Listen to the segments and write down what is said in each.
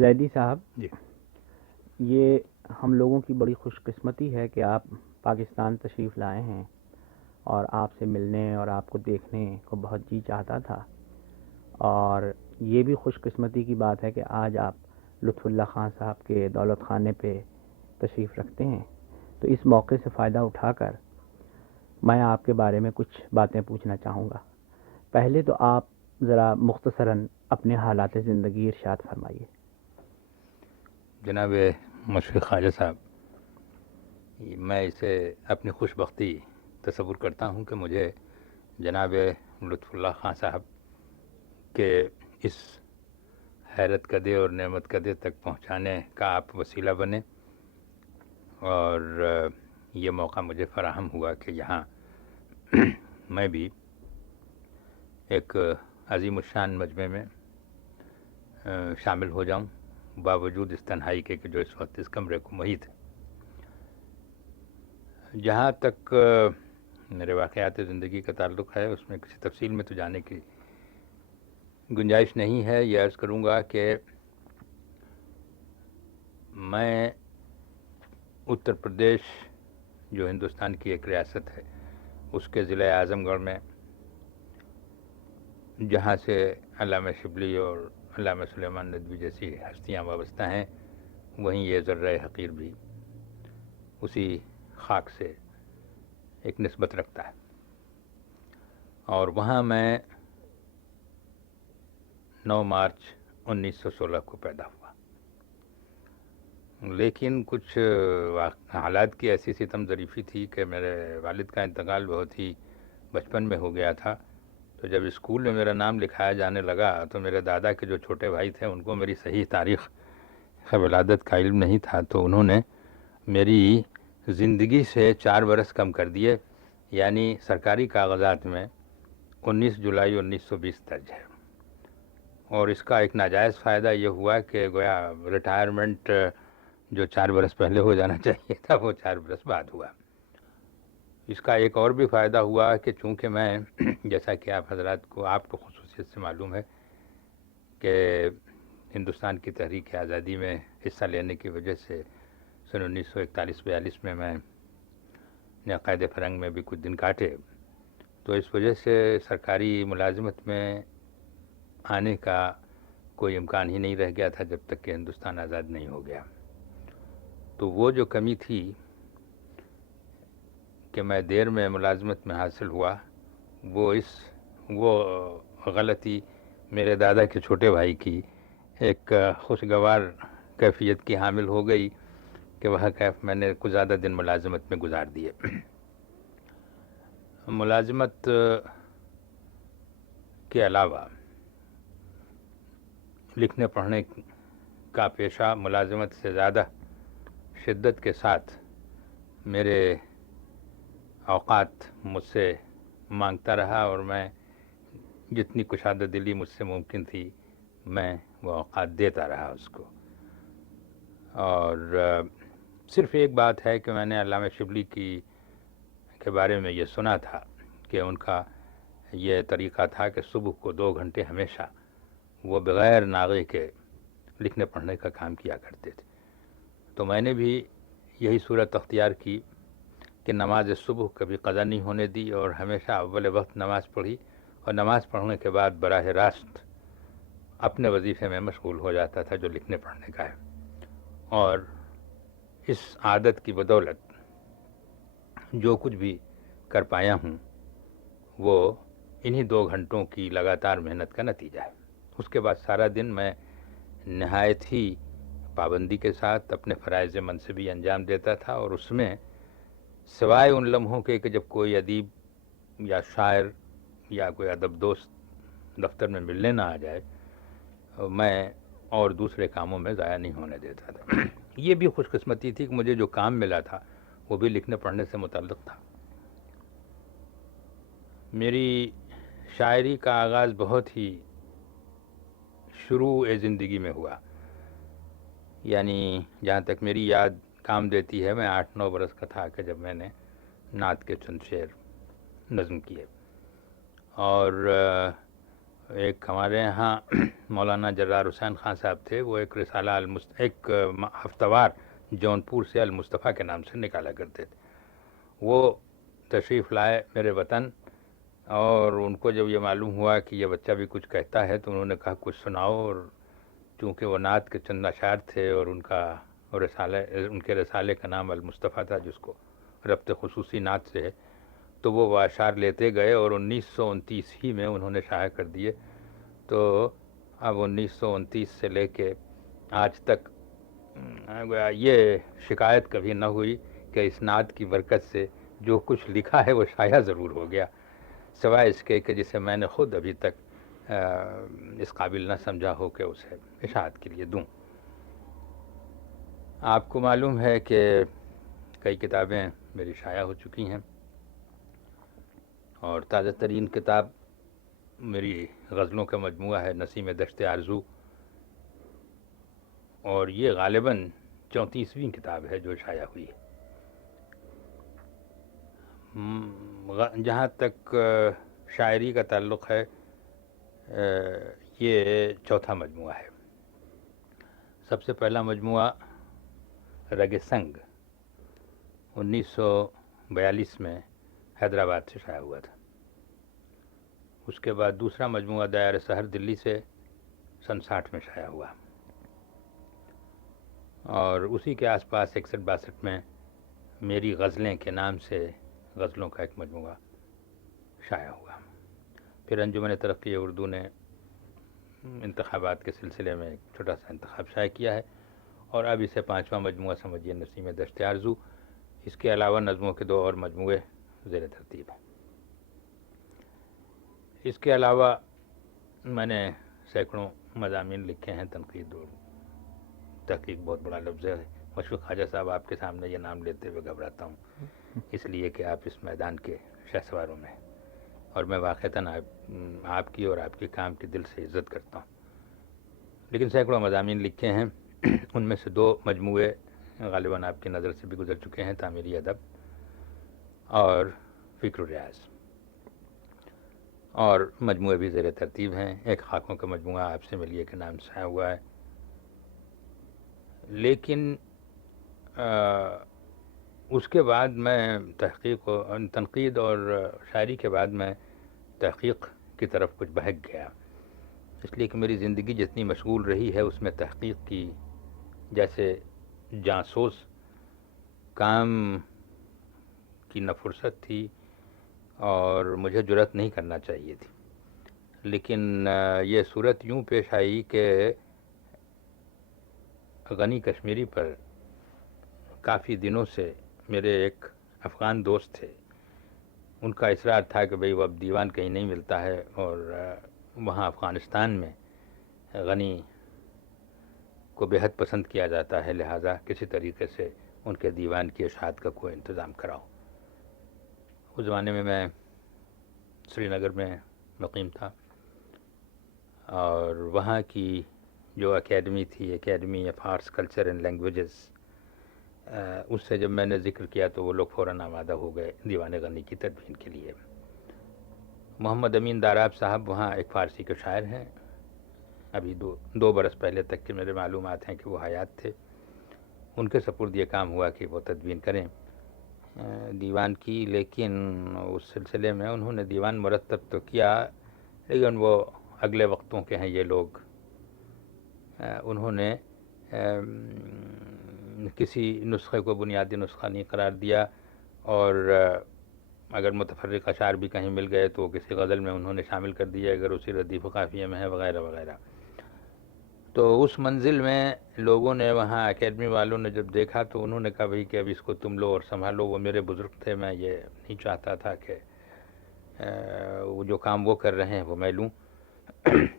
زیدی صاحب، جی یہ ہم لوگوں کی بڑی خوش قسمتی ہے کہ آپ پاکستان تشریف لائے ہیں، اور آپ سے ملنے اور آپ کو دیکھنے کو بہت جی چاہتا تھا. اور یہ بھی خوش قسمتی کی بات ہے کہ آج آپ لطف اللہ خان صاحب کے دولت خانے پہ تشریف رکھتے ہیں. تو اس موقع سے فائدہ اٹھا کر میں آپ کے بارے میں کچھ باتیں پوچھنا چاہوں گا. پہلے تو آپ ذرا مختصراً اپنے حالات زندگی ارشاد فرمائیے. جناب مشفق خواجہ صاحب، میں اسے اپنی خوش بختی تصور کرتا ہوں کہ مجھے جناب لطف اللہ خان صاحب کے اس حیرت کدے اور نعمت کدے تک پہنچانے کا آپ وسیلہ بنے، اور یہ موقع مجھے فراہم ہوا کہ یہاں میں بھی ایک عظیم الشان مجمع میں شامل ہو جاؤں، باوجود اس تنہائی کے کہ جو اس وقت اس کمرے کو محیط ہے. جہاں تک میرے واقعات زندگی کا تعلق ہے، اس میں کسی تفصیل میں تو جانے کی گنجائش نہیں ہے. یہ عرض کروں گا کہ میں اتر پردیش جو ہندوستان کی ایک ریاست ہے، اس کے ضلع اعظم گڑھ میں، جہاں سے علامہ شبلی اور علامہ سلیمان ندوی جیسی ہستیاں وابستہ ہیں، وہیں یہ ذرہ حقیر بھی اسی خاک سے ایک نسبت رکھتا ہے. اور وہاں میں 9 مارچ 1916 کو پیدا ہوا. لیکن کچھ حالات کی ایسی ستم ظریفی تھی کہ میرے والد کا انتقال بہت ہی بچپن میں ہو گیا تھا. تو جب اسکول میں میرا نام لکھایا جانے لگا تو میرے دادا کے جو چھوٹے بھائی تھے، ان کو میری صحیح تاریخ ولادت کا علم نہیں تھا، تو انہوں نے میری زندگی سے 4 برس کم کر دیے. یعنی سرکاری کاغذات میں 19 جولائی 1920 درج ہے. اور اس کا ایک ناجائز فائدہ یہ ہوا کہ گویا ریٹائرمنٹ جو 4 برس پہلے ہو جانا چاہیے تھا، وہ 4 برس بعد ہوا. اس کا ایک اور بھی فائدہ ہوا کہ چونکہ میں جیسا کہ آپ کو خصوصیت سے معلوم ہے کہ ہندوستان کی تحریک آزادی میں حصہ لینے کی وجہ سے سن 1941-42 میں نے قید فرنگ میں بھی کچھ دن کاٹے، تو اس وجہ سے سرکاری ملازمت میں آنے کا کوئی امکان ہی نہیں رہ گیا تھا جب تک کہ ہندوستان آزاد نہیں ہو گیا. تو وہ جو کمی تھی کہ میں دیر میں ملازمت میں حاصل ہوا، وہ غلطی میرے دادا کے چھوٹے بھائی کی ایک خوشگوار کیفیت کی حامل ہو گئی کہ وہ کیف میں نے کچھ زیادہ دن ملازمت میں گزار دیے. ملازمت کے علاوہ لکھنے پڑھنے کا پیشہ ملازمت سے زیادہ شدت کے ساتھ میرے اوقات مجھ سے مانگتا رہا، اور میں جتنی کشادہ دلی مجھ سے ممکن تھی میں وہ اوقات دیتا رہا اس کو. اور صرف ایک بات ہے کہ میں نے علامہ شبلی کے بارے میں یہ سنا تھا کہ ان کا یہ طریقہ تھا کہ صبح کو 2 گھنٹے ہمیشہ وہ بغیر ناغے کے لکھنے پڑھنے کا کام کیا کرتے تھے. تو میں نے بھی یہی صورت اختیار کی کہ نماز صبح کبھی قضا نہیں ہونے دی، اور ہمیشہ اول وقت نماز پڑھی، اور نماز پڑھنے کے بعد براہ راست اپنے وظیفے میں مشغول ہو جاتا تھا جو لکھنے پڑھنے کا ہے. اور اس عادت کی بدولت جو کچھ بھی کر پایا ہوں وہ انہی 2 گھنٹوں کی لگاتار محنت کا نتیجہ ہے. اس کے بعد سارا دن میں نہایت ہی پابندی کے ساتھ اپنے فرائض منصبی انجام دیتا تھا، اور اس میں سوائے ان لمحوں کے کہ جب کوئی ادیب یا شاعر یا کوئی ادب دوست دفتر میں ملنے نہ آ جائے، میں اور دوسرے کاموں میں ضائع نہیں ہونے دیتا تھا. یہ بھی خوش قسمتی تھی کہ مجھے جو کام ملا تھا وہ بھی لکھنے پڑھنے سے متعلق تھا. میری شاعری کا آغاز بہت ہی شروع زندگی میں ہوا. یعنی جہاں تک میری یاد کام دیتی ہے، میں 8-9 برس کا تھا کہ جب میں نے نعت کے چند شعر نظم کیے. اور ایک ہمارے ہاں مولانا جرار حسین خان صاحب تھے، وہ ایک رسالہ ایک ہفتہ وار جونپور سے المصطفیٰ کے نام سے نکالا کرتے تھے. وہ تشریف لائے میرے وطن، اور ان کو جب یہ معلوم ہوا کہ یہ بچہ بھی کچھ کہتا ہے تو انہوں نے کہا کچھ سناؤ. اور چونکہ وہ نعت کے چند اشعار تھے اور ان کے رسالے کا نام المصطفیٰ تھا، جس کو ربط خصوصی نعت سے ہے، تو وہ اشعار لیتے گئے اور 1929 ہی میں انہوں نے شائع کر دیے. تو اب 1929 سے لے کے آج تک یہ شکایت کبھی نہ ہوئی کہ اس نعت کی برکت سے جو کچھ لکھا ہے وہ شائع ضرور ہو گیا، سوائے اس کے کہ جسے میں نے خود ابھی تک اس قابل نہ سمجھا ہو کہ اسے اشاعت کے لیے دوں. آپ کو معلوم ہے کہ کئی کتابیں میری شائع ہو چکی ہیں، اور تازہ ترین کتاب میری غزلوں کا مجموعہ ہے نسیم دشت آرزو، اور یہ غالباً 34ویں کتاب ہے جو شائع ہوئی ہے. جہاں تک شاعری کا تعلق ہے، یہ چوتھا مجموعہ ہے. سب سے پہلا مجموعہ رگ سنگ 1942 میں حیدرآباد سے شائع ہوا تھا. اس کے بعد دوسرا مجموعہ دائر سحر دلی سے سن 60 میں شائع ہوا، اور اسی کے آس پاس 61-62 میں میری غزلیں کے نام سے غزلوں کا ایک مجموعہ شائع ہوا. پھر انجمن ترقی اردو نے انتخابات کے سلسلے میں ایک چھوٹا سا انتخاب شائع کیا ہے، اور اب اسے 5واں مجموعہ سمجھیے نسیم دشت آرزو. اس کے علاوہ نظموں کے 2 اور مجموعے زیر ترتیب ہیں. اس کے علاوہ میں نے سینکڑوں مضامین لکھے ہیں. تنقید اور تحقیق بہت بڑا لفظ ہے. مشفق خواجہ صاحب، آپ کے سامنے یہ نام لیتے ہوئے گھبراتا ہوں، اس لیے کہ آپ اس میدان کے شہسواروں میں ہیں، اور میں واقعتاً آپ کی اور آپ کے کام کی دل سے عزت کرتا ہوں. لیکن سینکڑوں مضامین لکھے ہیں. ان میں سے 2 مجموعے غالباً آپ کی نظر سے بھی گزر چکے ہیں، تعمیری ادب اور فکر و ریاض، اور مجموعے بھی زیر ترتیب ہیں. ایک خاکوں کا مجموعہ آپ سے ملیے کے نام سے ہوا ہے. لیکن اس کے بعد میں تنقید اور شاعری کے بعد میں تحقیق کی طرف کچھ بہک گیا، اس لیے کہ میری زندگی جتنی مشغول رہی ہے اس میں تحقیق کی جیسے جاسوس کام کی نہ فرصت تھی، اور مجھے جرأت نہیں کرنا چاہیے تھی. لیکن یہ صورت یوں پیش آئی کہ غنی کشمیری پر کافی دنوں سے میرے ایک افغان دوست تھے، ان کا اصرار تھا کہ بھئی وہ اب دیوان کہیں نہیں ملتا ہے، اور وہاں افغانستان میں غنی کو بے حد پسند کیا جاتا ہے، لہٰذا کسی طریقے سے ان کے دیوان کی اشاعت کا کوئی انتظام کراؤ. اس زمانے میں سری نگر میں مقیم تھا، اور وہاں کی جو اکیڈمی تھی، academy of arts culture and languages, اس سے جب میں نے ذکر کیا تو وہ لوگ فوراً آمادہ ہو گئے دیوان غنی کی تدوین کے لیے. محمد امین داراب صاحب وہاں ایک فارسی کے شاعر ہیں، ابھی 2 برس پہلے تک کے میرے معلومات ہیں کہ وہ حیات تھے. ان کے سپرد یہ کام ہوا کہ وہ تدوین کریں دیوان کی، لیکن اس سلسلے میں انہوں نے دیوان مرتب تو کیا، لیکن وہ اگلے وقتوں کے ہیں یہ لوگ. انہوں نے کسی نسخے کو بنیادی نسخہ نہیں قرار دیا، اور اگر متفرق اشعار بھی کہیں مل گئے تو کسی غزل میں انہوں نے شامل کر دیا اگر اسی ردیف قافیے میں ہے، وغیرہ وغیرہ. تو اس منزل میں لوگوں نے، وہاں اکیڈمی والوں نے جب دیکھا تو انہوں نے کہا بھئی کہ اب اس کو تم لو اور سنبھالو. وہ میرے بزرگ تھے، میں یہ نہیں چاہتا تھا کہ وہ جو کام وہ کر رہے ہیں وہ میں لوں.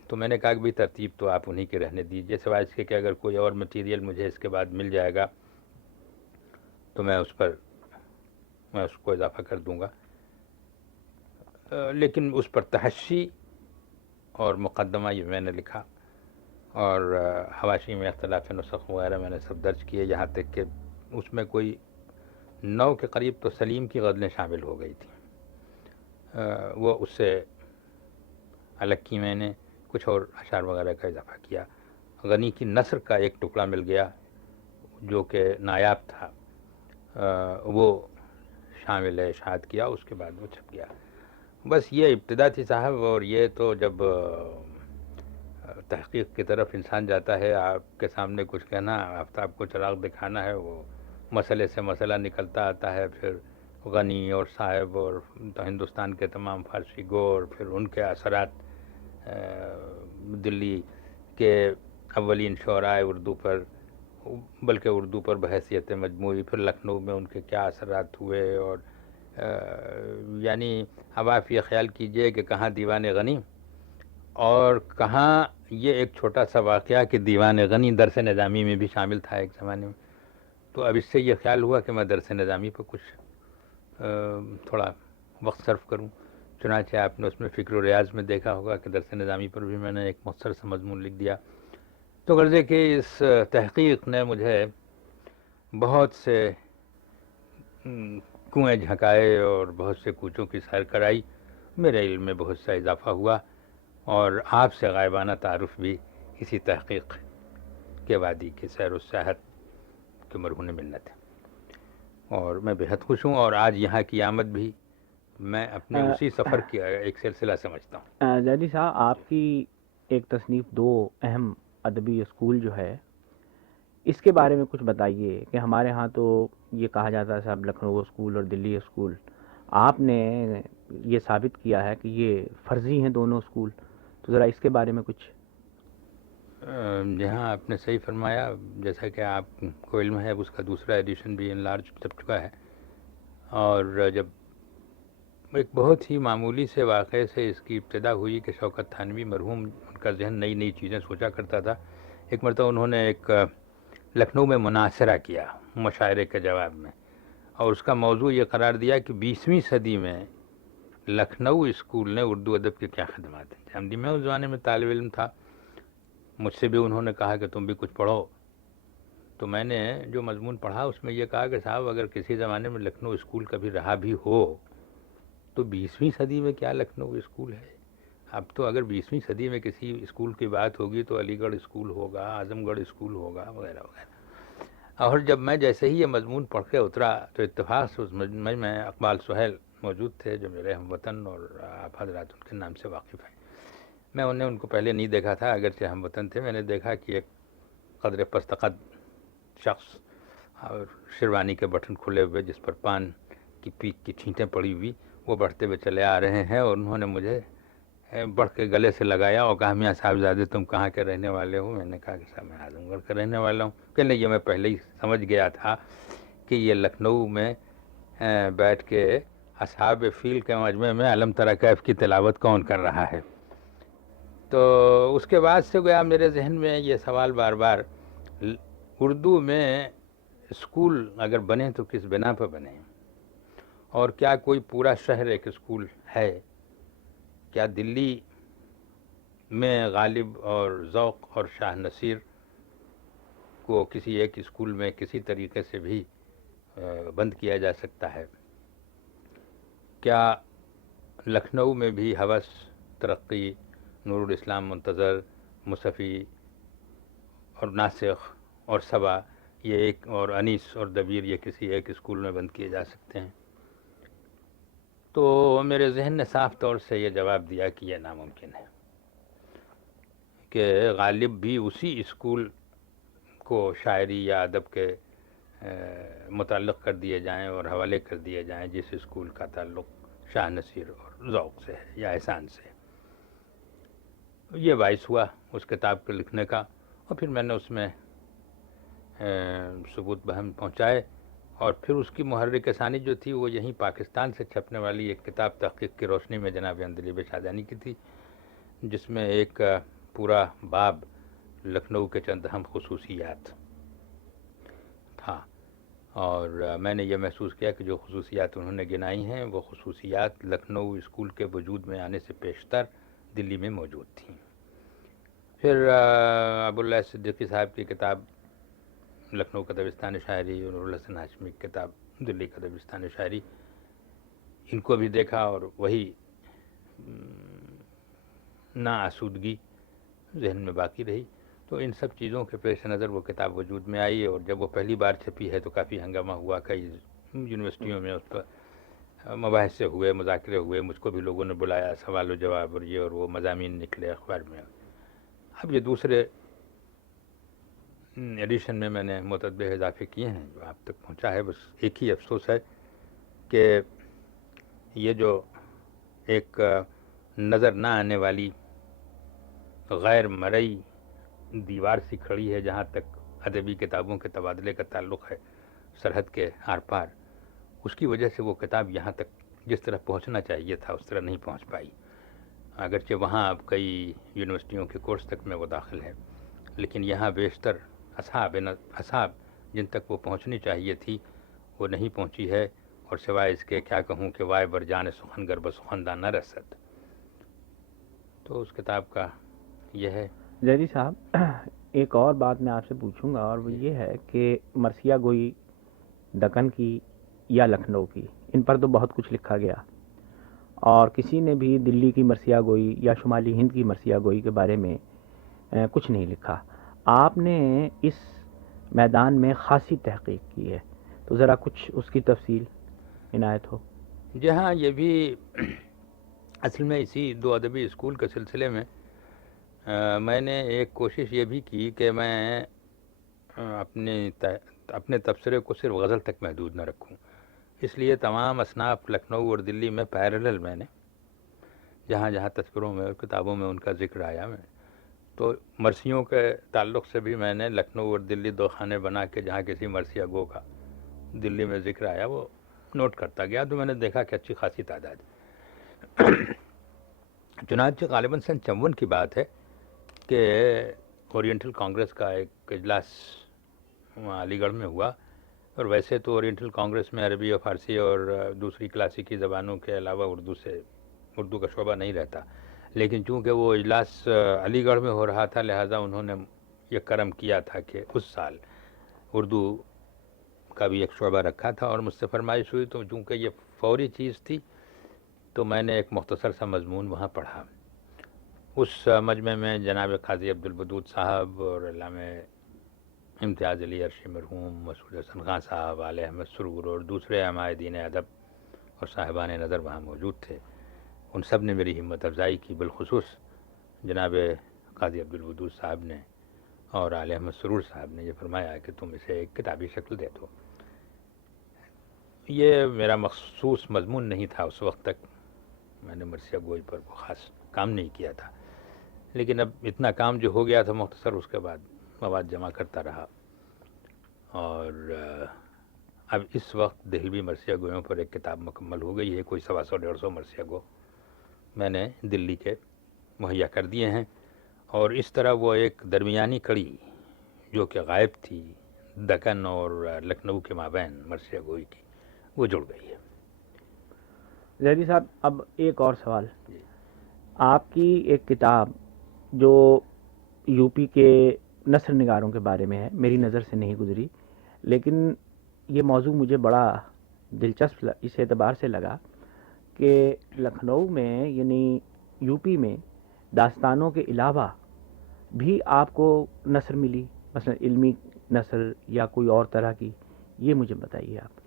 تو میں نے کہا کہ بھئی ترتیب تو آپ انہی کے رہنے دیجیے، سوائے اس کے کہ اگر کوئی اور مٹیریل مجھے اس کے بعد مل جائے گا تو میں اس کو اضافہ کر دوں گا. لیکن اس پر تحشی اور مقدمہ یہ میں نے لکھا، اور حواشی میں اختلاف نسخ وغیرہ میں نے سب درج کیے، یہاں تک کہ اس میں کوئی 9 کے قریب تو سلیم کی غزلیں شامل ہو گئی تھیں. وہ اس سے الگ کی میں نے. کچھ اور اشعار وغیرہ کا اضافہ کیا. غنی کی نثر کا ایک ٹکڑا مل گیا جو کہ نایاب تھا، وہ شامل اشاعت کیا، اس کے بعد وہ چھپ گیا. بس یہ ابتدا تھی صاحب. اور یہ تو جب تحقیق کی طرف انسان جاتا ہے، آپ کے سامنے کچھ کہنا، آفتاب کو چراغ دکھانا ہے، وہ مسئلے سے مسئلہ نکلتا آتا ہے. پھر غنی اور صاحب اور ہندوستان کے تمام فارسی گو اور پھر ان کے اثرات دلی کے اولین شعراء اردو پر، بلکہ اردو پر بحیثیت مجموعی، پھر لکھنؤ میں ان کے کیا اثرات ہوئے. اور یعنی اب آپ یہ خیال کیجئے کہ کہاں دیوان غنی اور کہاں یہ ایک چھوٹا سا واقعہ کہ دیوان غنی درس نظامی میں بھی شامل تھا ایک زمانے میں. تو اب اس سے یہ خیال ہوا کہ میں درس نظامی پر کچھ تھوڑا وقت صرف کروں. چنانچہ آپ نے اس میں فکر و ریاض میں دیکھا ہوگا کہ درس نظامی پر بھی میں نے ایک مختصر سا مضمون لکھ دیا. تو غرضے کہ اس تحقیق نے مجھے بہت سے کنویں جھکائے اور بہت سے کوچوں کی سیر کرائی. میرے علم میں بہت سا اضافہ ہوا اور آپ سے غائبانہ تعارف بھی اسی تحقیق کے وادی کی سیر و سیاحت کے مرہون منت ہے. اور میں بہت خوش ہوں. اور آج یہاں کی آمد بھی میں اپنے اسی سفر کی ایک سلسلہ سمجھتا ہوں. زیدی صاحب، آپ کی ایک تصنیف 2 اہم ادبی اسکول جو ہے، اس کے بارے میں کچھ بتائیے. کہ ہمارے ہاں تو یہ کہا جاتا ہے صاحب لکھنؤ اسکول اور دلی اسکول، آپ نے یہ ثابت کیا ہے کہ یہ فرضی ہیں دونوں اسکول. تو ذرا اس کے بارے میں کچھ. جہاں آپ نے صحیح فرمایا. جیسا کہ آپ کو علم ہے، اس کا دوسرا ایڈیشن بھی انلارج چھپ چکا ہے. اور جب ایک بہت ہی معمولی سے واقعے سے اس کی ابتدا ہوئی کہ شوکت تھانوی مرحوم، ان کا ذہن نئی نئی چیزیں سوچا کرتا تھا. ایک مرتبہ انہوں نے ایک لکھنؤ میں مناظرہ کیا مشاعرے کے جواب میں، اور اس کا موضوع یہ قرار دیا کہ 20ویں صدی میں لکھنؤ اسکول نے اردو ادب کی کیا خدمات ہیں. میں اس زمانے میں طالب علم تھا، مجھ سے بھی انہوں نے کہا کہ تم بھی کچھ پڑھو. تو میں نے جو مضمون پڑھا اس میں یہ کہا کہ صاحب اگر کسی زمانے میں لکھنؤ اسکول کبھی رہا بھی ہو تو 20ویں صدی میں کیا لکھنؤ اسکول ہے. اب تو اگر 20ویں صدی میں کسی اسکول کی بات ہوگی تو علی گڑھ اسکول ہوگا، اعظم گڑھ اسکول ہوگا، وغیرہ وغیرہ. اور جب میں جیسے ہی یہ مضمون پڑھ کے اترا تو اتفاق سے اس مجمع میں اقبال سہیل موجود تھے جو میرے ہم وطن اور آپ حضرات ان کے نام سے واقف ہیں. میں ان کو پہلے نہیں دیکھا تھا، اگرچہ ہم وطن تھے. میں نے دیکھا کہ ایک قدر پست قد شخص اور شیروانی کے بٹن کھلے ہوئے، جس پر پان کی پیک کی چھینٹیں پڑی ہوئی، وہ بڑھتے ہوئے چلے آ رہے ہیں. اور انہوں نے مجھے بڑھ کے گلے سے لگایا اور کہا میاں صاحبزادے تم کہاں کے رہنے والے ہو؟ میں نے کہا کہ صاحب میں اعظم گڑھ کا رہنے والا ہوں. کہ نہیں، یہ میں پہلے ہی سمجھ گیا تھا کہ یہ لکھنؤ میں بیٹھ کے اصحاب فیل کے مجمع میں علم تری کیف کی تلاوت کون کر رہا ہے. تو اس کے بعد سے گیا میرے ذہن میں یہ سوال بار بار، اردو میں اسکول اگر بنے تو کس بنا پر بنے، اور کیا کوئی پورا شہر ایک اسکول ہے؟ کیا دلی میں غالب اور ذوق اور شاہ نصیر کو کسی ایک اسکول میں کسی طریقے سے بھی بند کیا جا سکتا ہے؟ کیا لکھنؤ میں بھی حوث، ترقی، نور الاسلام منتظر، مصفی اور ناسخ اور صبا یہ ایک، اور انیس اور دبیر یہ کسی ایک اسکول میں بند کیے جا سکتے ہیں؟ تو میرے ذہن نے صاف طور سے یہ جواب دیا کہ یہ ناممکن ہے کہ غالب بھی اسی اسکول کو شاعری یا ادب کے متعلق کر دیے جائیں اور حوالے کر دیے جائیں جس اسکول کا تعلق شاہ نصیر اور ذوق سے ہے یا احسان سے. یہ باعث ہوا اس کتاب کے لکھنے کا. اور پھر میں نے اس میں ثبوت بہم پہنچائے. اور پھر اس کی محرک ثانی جو تھی وہ یہیں پاکستان سے چھپنے والی ایک کتاب تحقیق کی روشنی میں جناب عندلیب شادانی کی تھی، جس میں ایک پورا باب لکھنؤ کے چند اہم خصوصیات تھا. اور میں نے یہ محسوس کیا کہ جو خصوصیات انہوں نے گنائی ہیں وہ خصوصیات لکھنؤ اسکول کے وجود میں آنے سے پیشتر دلی میں موجود تھیں. پھر ابواللہ صدیقی صاحب کی کتاب لکھنؤ کا دبستان شاعری اور نور الحسن ہاشمی کی کتاب دلی کا دبستان شاعری، ان کو بھی دیکھا اور وہی نا آسودگی ذہن میں باقی رہی. تو ان سب چیزوں کے پیش نظر وہ کتاب وجود میں آئی، اور جب وہ پہلی بار چھپی ہے تو کافی ہنگامہ ہوا. کئی یونیورسٹیوں میں اس پر مباحثے ہوئے، مذاکرے ہوئے، مجھ کو بھی لوگوں نے بلایا، سوال و جواب اور یہ اور وہ مضامین نکلے اخبار میں. اب یہ دوسرے ایڈیشن میں نے متعدد اضافے کیے ہیں جو آپ تک پہنچا ہے. بس ایک ہی افسوس ہے کہ یہ جو ایک نظر نہ آنے والی غیر مرئی دیوار سی کھڑی ہے جہاں تک ادبی کتابوں کے تبادلے کا تعلق ہے سرحد کے آر پار، اس کی وجہ سے وہ کتاب یہاں تک جس طرح پہنچنا چاہیے تھا اس طرح نہیں پہنچ پائی. اگرچہ وہاں اب کئی یونیورسٹیوں کے کورس تک میں وہ داخل ہے، لیکن یہاں بیشتر اصحاب جن تک وہ پہنچنی چاہیے تھی وہ نہیں پہنچی ہے. اور سوائے اس کے کیا کہوں کہ وائے بر جان سخن گر بسخندہ نہ رسد. تو اس کتاب کا یہ ہے. زیدی صاحب، ایک اور بات میں آپ سے پوچھوں گا، اور وہ یہ ہے کہ مرثیہ گوئی دکن کی یا لکھنؤ کی، ان پر تو بہت کچھ لکھا گیا، اور کسی نے بھی دلی کی مرثیہ گوئی یا شمالی ہند کی مرثیہ گوئی کے بارے میں کچھ نہیں لکھا. آپ نے اس میدان میں خاصی تحقیق کی ہے، تو ذرا کچھ اس کی تفصیل عنایت ہو. جہاں یہ بھی اصل میں اسی دو ادبی اسکول کے سلسلے میں میں نے ایک کوشش یہ بھی کی کہ میں اپنے تبصرے کو صرف غزل تک محدود نہ رکھوں. اس لیے تمام اصناف لکھنؤ اور دلی میں پیرلل میں نے جہاں جہاں تذکروں میں اور کتابوں میں ان کا ذکر آیا، میں تو مرثیوں کے تعلق سے بھی میں نے لکھنؤ اور دلی دو خانے بنا کے جہاں کسی مرثیہ گو کا دلی میں ذکر آیا وہ نوٹ کرتا گیا. تو میں نے دیکھا کہ اچھی خاصی تعداد. چنانچہ غالباً سن 54 کی بات ہے کہ اورینٹل کانگریس کا ایک اجلاس علی گڑھ میں ہوا، اور ویسے تو اورینٹل کانگریس میں عربی اور فارسی اور دوسری کلاسیکی زبانوں کے علاوہ اردو کا شعبہ نہیں رہتا، لیکن چونکہ وہ اجلاس علی گڑھ میں ہو رہا تھا لہٰذا انہوں نے یہ کرم کیا تھا کہ اس سال اردو کا بھی ایک شعبہ رکھا تھا. اور مجھ سے فرمائش ہوئی تو چونکہ یہ فوری چیز تھی تو میں نے ایک مختصر سا مضمون وہاں پڑھا. اس مجمع میں جناب قاضی عبدالودود صاحب اور علامہ امتیاز علی عرشی مرحوم، مسعود حسن خان صاحب، آل احمد سرور اور دوسرے عمائے دین ادب اور صاحبان نظر وہاں موجود تھے. ان سب نے میری ہمت افزائی کی، بالخصوص جناب قاضی عبدالودود صاحب نے اور آل احمد سرور صاحب نے یہ فرمایا کہ تم اسے ایک کتابی شکل دے دو. یہ میرا مخصوص مضمون نہیں تھا اس وقت تک، میں نے مرثیہ گوئی پر کوئی خاص کام نہیں کیا تھا، لیکن اب اتنا کام جو ہو گیا تھا مختصر، اس کے بعد مواد جمع کرتا رہا. اور اب اس وقت دہلوی مرثیہ گویوں پر ایک کتاب مکمل ہو گئی ہے. کوئی 125 مرثیہ گو میں نے دلی کے مہیا کر دیے ہیں، اور اس طرح وہ ایک درمیانی کڑی جو کہ غائب تھی دکن اور لکھنؤ کے مابین مرثیہ گوئی کی، وہ جڑ گئی ہے. زیدی صاحب، اب ایک اور سوال. جی. آپ کی ایک کتاب جو یو پی کے نثر نگاروں کے بارے میں ہے، میری نظر سے نہیں گزری، لیکن یہ موضوع مجھے بڑا دلچسپ اس اعتبار سے لگا کہ لکھنؤ میں یعنی یو پی میں داستانوں کے علاوہ بھی آپ کو نثر ملی، مثلا علمی نثر یا کوئی اور طرح کی، یہ مجھے بتائیے آپ.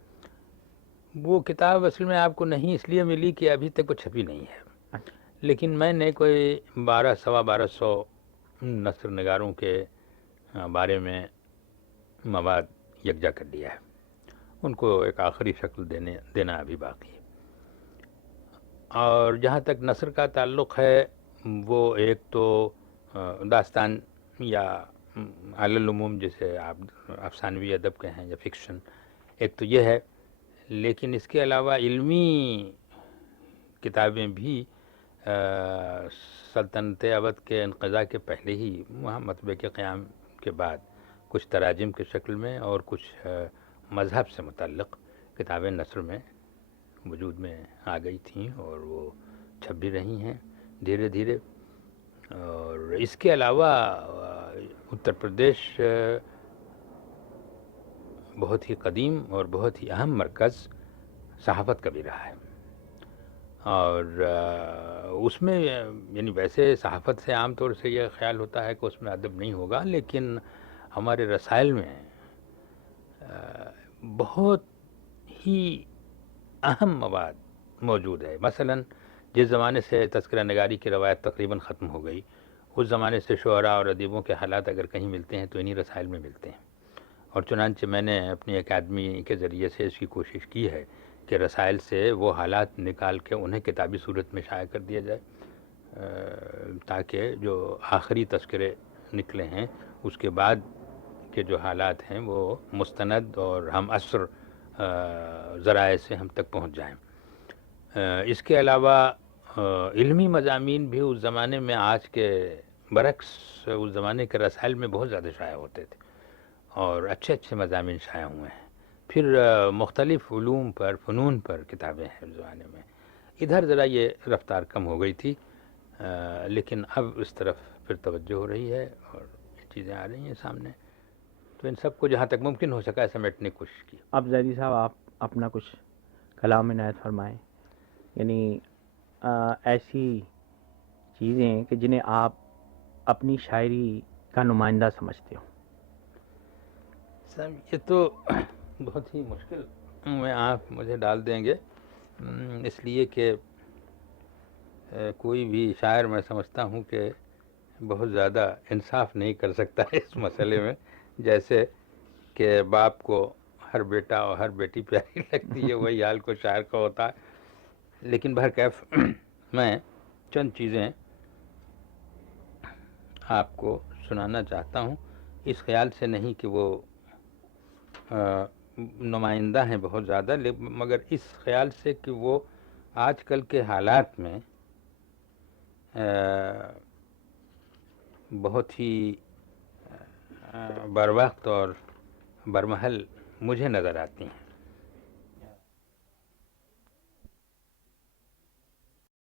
وہ کتاب اصل میں آپ کو نہیں اس لیے ملی کہ ابھی تک وہ چھپی نہیں ہے. اچھا. لیکن میں نے کوئی 1200 نثر نگاروں کے بارے میں مواد یکجا کر لیا ہے. ان کو ایک آخری شکل دینا ابھی باقی ہے. اور جہاں تک نثر کا تعلق ہے، وہ ایک تو داستان یا علی العموم جسے آپ افسانوی ادب کہیں یا فکشن، ایک تو یہ ہے. لیکن اس کے علاوہ علمی کتابیں بھی سلطنت اودھ کے انقضاء کے پہلے ہی وہاں مطبعے کے قیام کے بعد کچھ تراجم کی شکل میں اور کچھ مذہب سے متعلق کتابیں نثر میں وجود میں آ گئی تھیں، اور وہ چھپ بھی رہی ہیں دھیرے دھیرے. اور اس کے علاوہ اتر پردیش بہت ہی قدیم اور بہت ہی اہم مرکز صحافت کا بھی رہا ہے، اور اس میں یعنی ویسے صحافت سے عام طور سے یہ خیال ہوتا ہے کہ اس میں ادب نہیں ہوگا، لیکن ہمارے رسائل میں بہت ہی اہم مواد موجود ہے. مثلا جس زمانے سے تذکرہ نگاری کی روایت تقریباً ختم ہو گئی، اس زمانے سے شعراء اور ادیبوں کے حالات اگر کہیں ملتے ہیں تو انہی رسائل میں ملتے ہیں. اور چنانچہ میں نے اپنی اکیڈمی کے ذریعے سے اس کی کوشش کی ہے کہ رسائل سے وہ حالات نکال کے انہیں کتابی صورت میں شائع کر دیا جائے، تاکہ جو آخری تذکرے نکلے ہیں اس کے بعد کے جو حالات ہیں وہ مستند اور ہم عصر ذرائع سے ہم تک پہنچ جائیں. اس کے علاوہ علمی مضامین بھی اس زمانے میں آج کے برعکس اس زمانے کے رسائل میں بہت زیادہ شائع ہوتے تھے اور اچھے اچھے مضامین شائع ہوئے ہیں. پھر مختلف علوم پر، فنون پر کتابیں ہیں اس زمانے میں. ادھر ذرا یہ رفتار کم ہو گئی تھی، لیکن اب اس طرف پھر توجہ ہو رہی ہے اور یہ چیزیں آ رہی ہیں سامنے. تو ان سب کو جہاں تک ممکن ہو سکا سمیٹنے کی کوشش کی. اب زیدی صاحب آپ اپنا کچھ کلام عنایت فرمائیں، یعنی ایسی چیزیں کہ جنہیں آپ اپنی شاعری کا نمائندہ سمجھتے ہو. صاحب یہ تو بہت ہی مشکل میں آپ مجھے ڈال دیں گے، اس لیے کہ کوئی بھی شاعر میں سمجھتا ہوں کہ بہت زیادہ انصاف نہیں کر سکتا ہے اس مسئلے میں. جیسے کہ باپ کو ہر بیٹا اور ہر بیٹی پیاری لگتی ہے، وہی حال کو شاعر کا ہوتا ہے. لیکن بہرکیف میں چند چیزیں آپ کو سنانا چاہتا ہوں، اس خیال سے نہیں کہ وہ نمائندہ ہیں بہت زیادہ، مگر اس خیال سے کہ وہ آج کل کے حالات میں بہت ہی بروقت اور برمحل مجھے نظر آتی ہیں.